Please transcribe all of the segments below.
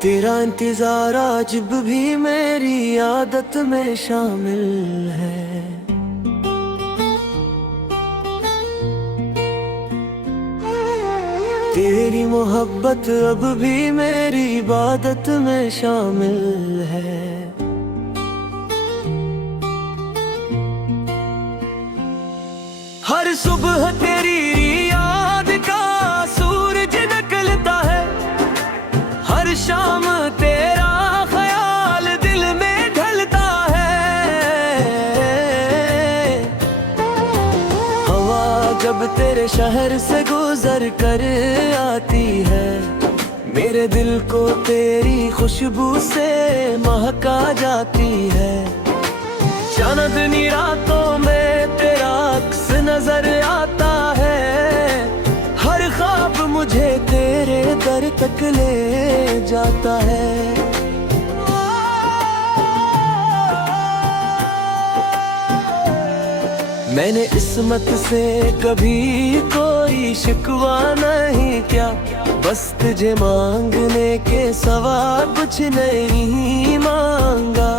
तेरा इंतजार आज भी मेरी आदत में शामिल है। तेरी मोहब्बत अब भी मेरी इबादत में शामिल है। हर सुबह तेरी याद का सूरज निकलता है, हर शाम तेरा ख्याल दिल में ढलता है। हवा जब तेरे शहर से गुजर कर आती है, मेरे दिल को तेरी खुशबू से महका जाती है। चांदनी रातों में तेरा अक्स नजर आता है, हर ख्वाब मुझे तेरे दर तक ले जाता है। मैंने इस्मत से कभी कोई शिकवा नहीं किया, बस तुझे मांगने के सिवा कुछ नहीं मांगा।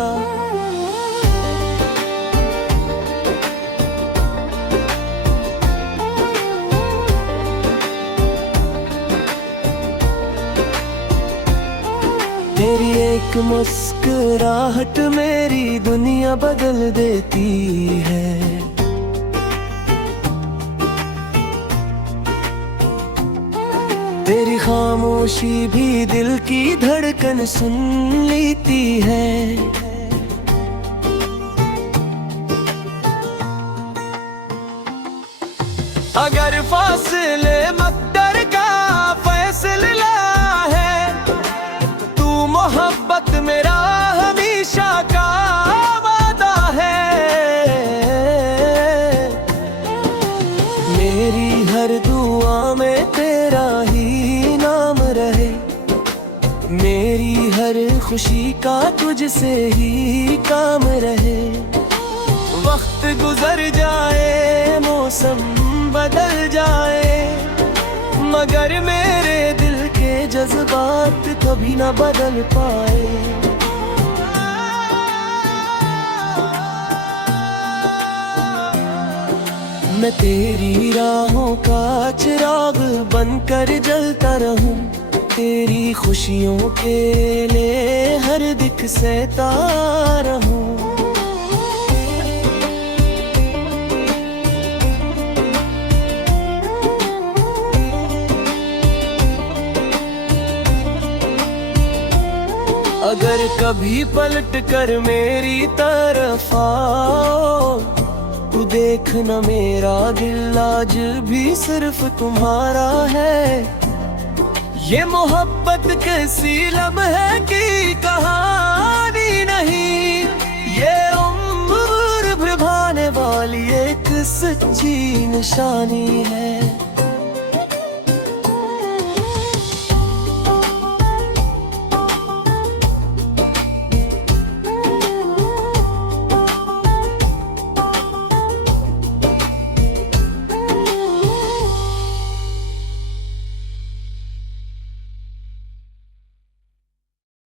तेरी एक मुस्कुराहट मेरी दुनिया बदल देती है। तेरी खामोशी भी दिल की धड़कन सुन लेती है। अगर फासले मकदर का फैसला है, तू मोहब्बत मेरा हमेशा का वादा है। मेरी हर दुआ में तेरा ही नाम रहे, मेरी हर खुशी का तुझसे ही काम रहे। वक्त गुजर जाए, मौसम बदल जाए, मगर मेरे दिल के जज्बात कभी ना बदल पाए। मैं तेरी राहों का चिराग बनकर जलता रहूं, तेरी खुशियों के लिए हर दिक सहता रहूं। अगर कभी पलट कर मेरी तरफ आओ, तू देखना मेरा दिल आज भी सिर्फ तुम्हारा है। ये मोहब्बत कैसी लम्हे की कहानी नहीं, ये उम्र भुलाने वाली एक सच्ची निशानी है।